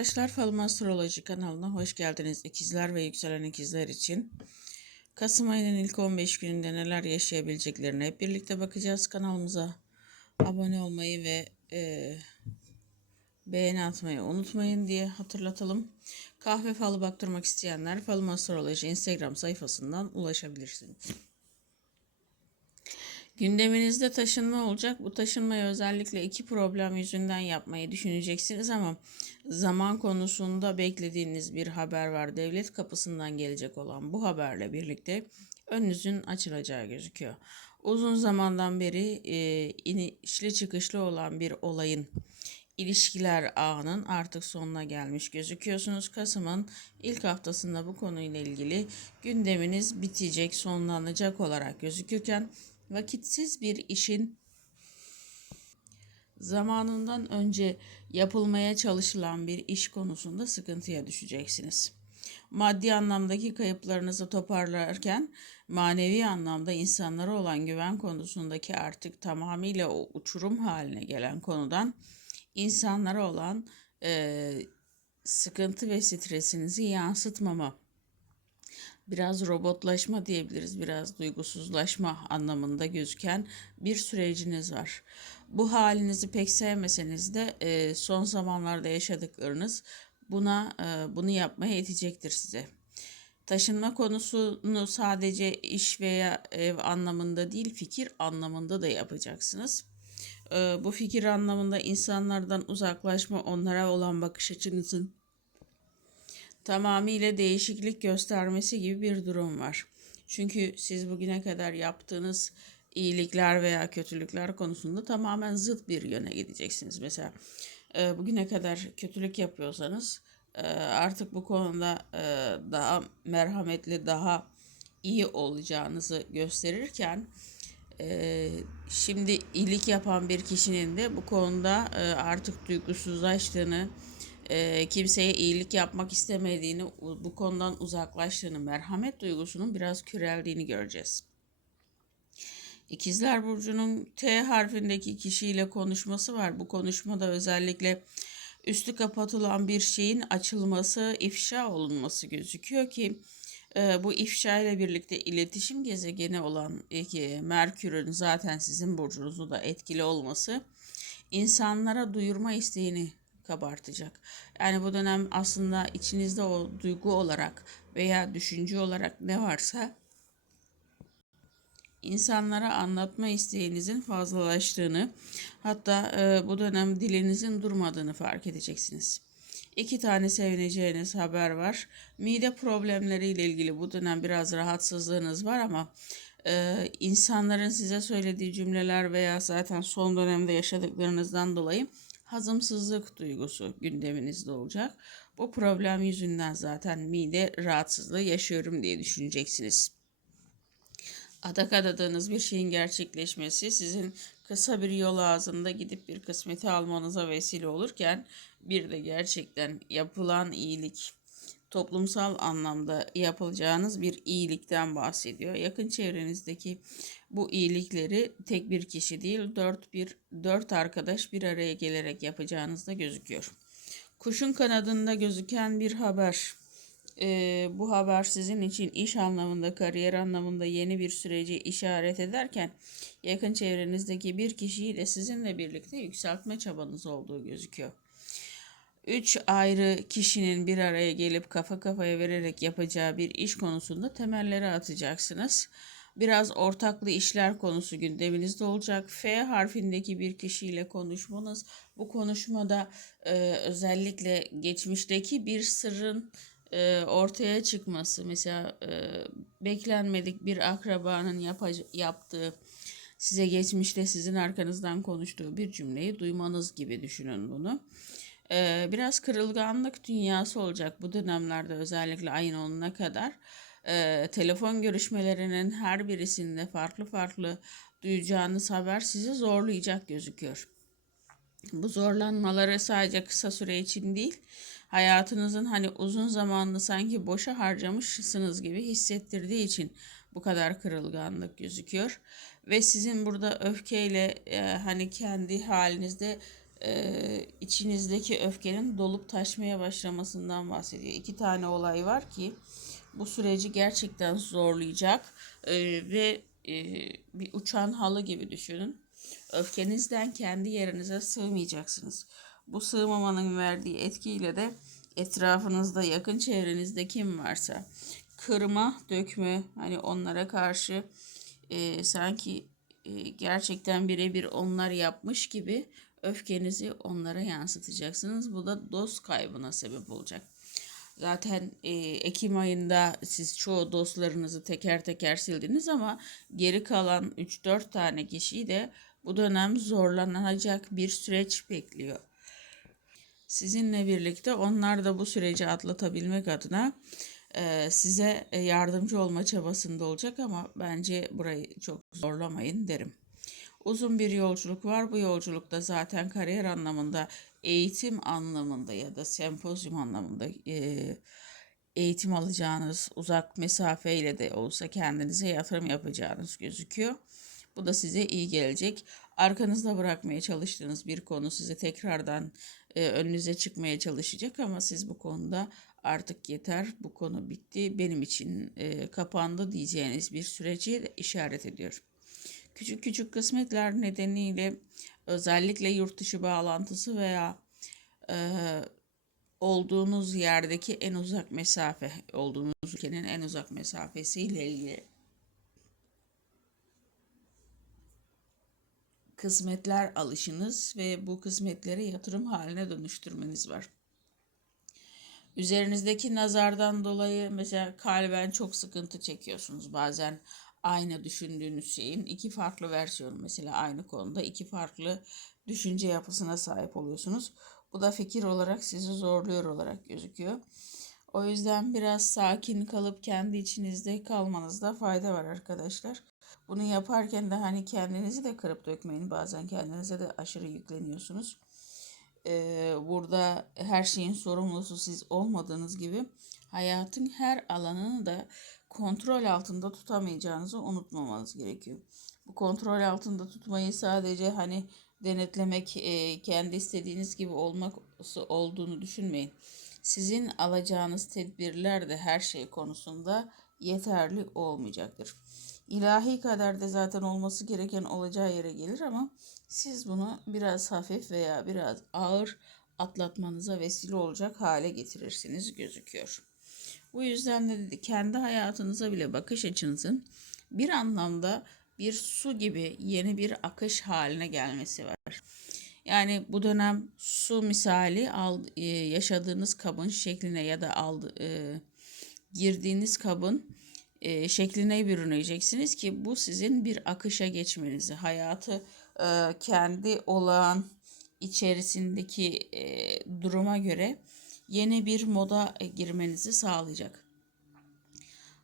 Arkadaşlar Falım Astroloji kanalına hoş geldiniz. İkizler ve yükselen ikizler için. Kasım ayının ilk 15 gününde neler yaşayabileceklerine hep birlikte bakacağız. Kanalımıza abone olmayı ve e, beğeni atmayı unutmayın diye hatırlatalım. Kahve falı baktırmak isteyenler Falım Astroloji Instagram sayfasından ulaşabilirsiniz. Gündeminizde taşınma olacak. Bu taşınmayı özellikle iki problem yüzünden yapmayı düşüneceksiniz ama zaman konusunda beklediğiniz bir haber var. Devlet kapısından gelecek olan bu haberle birlikte önünüzün açılacağı gözüküyor. Uzun zamandan beri e, inişli çıkışlı olan bir olayın ilişkiler ağının artık sonuna gelmiş gözüküyorsunuz. Kasım'ın ilk haftasında bu konuyla ilgili gündeminiz bitecek, sonlanacak olarak gözükürken vakitsiz bir işin zamanından önce yapılmaya çalışılan bir iş konusunda sıkıntıya düşeceksiniz. Maddi anlamdaki kayıplarınızı toparlarken manevi anlamda insanlara olan güven konusundaki artık tamamıyla o uçurum haline gelen konudan insanlara olan e, sıkıntı ve stresinizi yansıtmama biraz robotlaşma diyebiliriz, biraz duygusuzlaşma anlamında gözüken bir süreciniz var. Bu halinizi pek sevmeseniz de e, son zamanlarda yaşadıklarınız buna e, bunu yapmaya itecektir size. Taşınma konusunu sadece iş veya ev anlamında değil, fikir anlamında da yapacaksınız. E, bu fikir anlamında insanlardan uzaklaşma, onlara olan bakış açınızın tamamıyla değişiklik göstermesi gibi bir durum var. Çünkü siz bugüne kadar yaptığınız iyilikler veya kötülükler konusunda tamamen zıt bir yöne gideceksiniz. Mesela e, bugüne kadar kötülük yapıyorsanız e, artık bu konuda e, daha merhametli, daha iyi olacağınızı gösterirken şimdi iyilik yapan bir kişinin de bu konuda artık duygusuzlaştığını, e, kimseye iyilik yapmak istemediğini, bu konudan uzaklaştığını, merhamet duygusunun biraz köreldiğini göreceğiz. İkizler Burcu'nun T harfindeki kişiyle konuşması var. Bu konuşmada özellikle üstü kapatılan bir şeyin açılması, ifşa olunması gözüküyor ki e, bu ifşa ile birlikte iletişim gezegeni olan e, Merkür'ün zaten sizin burcunuzu da etkili olması insanlara duyurma isteğini kabartacak. Yani bu dönem aslında içinizde o duygu olarak veya düşünce olarak ne varsa insanlara anlatma isteğinizin fazlalaştığını hatta e, bu dönem dilinizin durmadığını fark edeceksiniz. İki tane sevineceğiniz haber var. Mide problemleriyle ilgili bu dönem biraz rahatsızlığınız var ama e, insanların size söylediği cümleler veya zaten son dönemde yaşadıklarınızdan dolayı hazımsızlık duygusu gündeminizde olacak. Bu problem yüzünden zaten mide rahatsızlığı yaşıyorum diye düşüneceksiniz. Adak adadığınız bir şeyin gerçekleşmesi sizin kısa bir yol ağzında gidip bir kısmeti almanıza vesile olurken bir de gerçekten yapılan iyilik toplumsal anlamda yapılacağınız bir iyilikten bahsediyor. Yakın çevrenizdeki bu iyilikleri tek bir kişi değil dört bir dört arkadaş bir araya gelerek yapacağınız da gözüküyor. Kuşun kanadında gözüken bir haber. Ee, bu haber sizin için iş anlamında, kariyer anlamında yeni bir süreci işaret ederken yakın çevrenizdeki bir kişiyi de sizinle birlikte yükseltme çabanız olduğu gözüküyor. Üç ayrı kişinin bir araya gelip kafa kafaya vererek yapacağı bir iş konusunda temelleri atacaksınız. Biraz ortaklı işler konusu gündeminizde olacak. F harfindeki bir kişiyle konuşmanız, bu konuşmada e, özellikle geçmişteki bir sırrın e, ortaya çıkması, mesela e, beklenmedik bir akrabanın yapa- yaptığı, size geçmişte sizin arkanızdan konuştuğu bir cümleyi duymanız gibi düşünün bunu. Ee, biraz kırılganlık dünyası olacak bu dönemlerde özellikle ayın 10'una kadar. Ee, telefon görüşmelerinin her birisinde farklı farklı duyacağınız haber sizi zorlayacak gözüküyor. Bu zorlanmaları sadece kısa süre için değil, hayatınızın hani uzun zamanlı sanki boşa harcamışsınız gibi hissettirdiği için bu kadar kırılganlık gözüküyor. Ve sizin burada öfkeyle e, hani kendi halinizde e, içinizdeki öfkenin dolup taşmaya başlamasından bahsediyor. İki tane olay var ki bu süreci gerçekten zorlayacak e, ve e, bir uçan halı gibi düşünün. Öfkenizden kendi yerinize sığmayacaksınız. Bu sığmamanın verdiği etkiyle de etrafınızda yakın çevrenizde kim varsa kırma, dökme hani onlara karşı e, sanki e, gerçekten birebir onlar yapmış gibi öfkenizi onlara yansıtacaksınız. Bu da dost kaybına sebep olacak. Zaten e, Ekim ayında siz çoğu dostlarınızı teker teker sildiniz ama geri kalan 3-4 tane kişiyi de bu dönem zorlanacak bir süreç bekliyor. Sizinle birlikte onlar da bu süreci atlatabilmek adına e, size yardımcı olma çabasında olacak ama bence burayı çok zorlamayın derim. Uzun bir yolculuk var. Bu yolculukta zaten kariyer anlamında, eğitim anlamında ya da sempozyum anlamında e, eğitim alacağınız, uzak mesafeyle de olsa kendinize yatırım yapacağınız gözüküyor. Bu da size iyi gelecek. Arkanızda bırakmaya çalıştığınız bir konu size tekrardan e, önünüze çıkmaya çalışacak ama siz bu konuda artık yeter, bu konu bitti, benim için e, kapandı diyeceğiniz bir süreci işaret ediyor. Küçük küçük kısmetler nedeniyle özellikle yurt dışı bağlantısı veya e, olduğunuz yerdeki en uzak mesafe, olduğunuz ülkenin en uzak mesafesiyle ilgili kısmetler alışınız ve bu kısmetleri yatırım haline dönüştürmeniz var. Üzerinizdeki nazardan dolayı mesela kalben çok sıkıntı çekiyorsunuz. Bazen aynı düşündüğünüz şeyin iki farklı versiyonu mesela aynı konuda iki farklı düşünce yapısına sahip oluyorsunuz. Bu da fikir olarak sizi zorluyor olarak gözüküyor. O yüzden biraz sakin kalıp kendi içinizde kalmanızda fayda var arkadaşlar. Bunu yaparken de hani kendinizi de kırıp dökmeyin. Bazen kendinize de aşırı yükleniyorsunuz. Ee, burada her şeyin sorumlusu siz olmadığınız gibi hayatın her alanını da kontrol altında tutamayacağınızı unutmamanız gerekiyor. Bu kontrol altında tutmayı sadece hani denetlemek, e, kendi istediğiniz gibi olması olduğunu düşünmeyin. Sizin alacağınız tedbirler de her şey konusunda yeterli olmayacaktır. İlahi kaderde zaten olması gereken olacağı yere gelir ama siz bunu biraz hafif veya biraz ağır atlatmanıza vesile olacak hale getirirsiniz gözüküyor. Bu yüzden de kendi hayatınıza bile bakış açınızın bir anlamda bir su gibi yeni bir akış haline gelmesi var. Yani bu dönem su misali al, e, yaşadığınız kabın şekline ya da aldı, e, girdiğiniz kabın e, şekline bürüneceksiniz ki bu sizin bir akışa geçmenizi, hayatı kendi olağan içerisindeki duruma göre yeni bir moda girmenizi sağlayacak.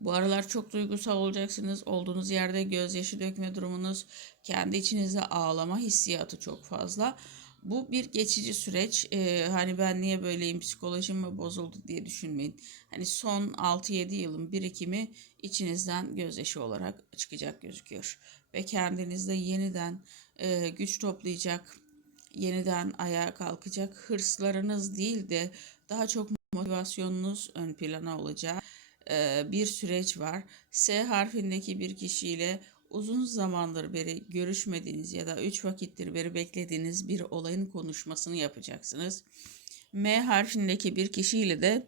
Bu aralar çok duygusal olacaksınız. Olduğunuz yerde gözyaşı dökme durumunuz, kendi içinizde ağlama hissiyatı çok fazla. Bu bir geçici süreç. Ee, hani ben niye böyleyim, psikolojim mi bozuldu diye düşünmeyin. Hani son 6-7 yılın birikimi içinizden gözyaşı olarak çıkacak gözüküyor. Ve kendinizde yeniden e, güç toplayacak, yeniden ayağa kalkacak hırslarınız değil de daha çok motivasyonunuz ön plana olacak e, bir süreç var. S harfindeki bir kişiyle uzun zamandır beri görüşmediğiniz ya da üç vakittir beri beklediğiniz bir olayın konuşmasını yapacaksınız. M harfindeki bir kişiyle de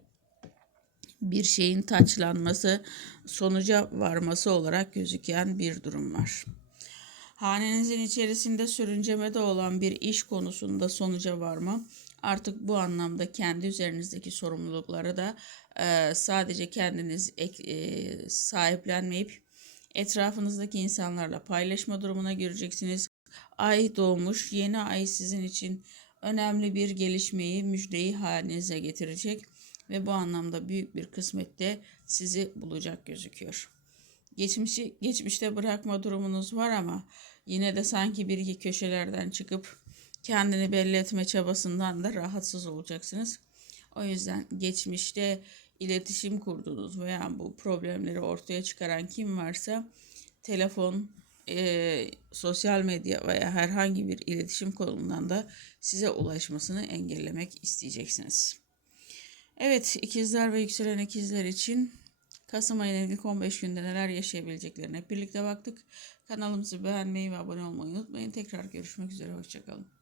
bir şeyin taçlanması, sonuca varması olarak gözüken bir durum var. Hanenizin içerisinde sürüncemede olan bir iş konusunda sonuca varma, artık bu anlamda kendi üzerinizdeki sorumlulukları da e, sadece kendiniz ek, e, sahiplenmeyip etrafınızdaki insanlarla paylaşma durumuna gireceksiniz. Ay doğmuş, yeni ay sizin için önemli bir gelişmeyi, müjdeyi halinize getirecek ve bu anlamda büyük bir kısmette sizi bulacak gözüküyor. Geçmişi geçmişte bırakma durumunuz var ama yine de sanki bir iki köşelerden çıkıp kendini belli etme çabasından da rahatsız olacaksınız. O yüzden geçmişte iletişim kurduğunuz veya bu problemleri ortaya çıkaran kim varsa telefon e, sosyal medya veya herhangi bir iletişim kolundan da size ulaşmasını engellemek isteyeceksiniz. Evet, ikizler ve yükselen ikizler için Kasım ayının ilk 15 günde neler yaşayabileceklerine birlikte baktık. Kanalımızı beğenmeyi ve abone olmayı unutmayın. Tekrar görüşmek üzere, hoşçakalın.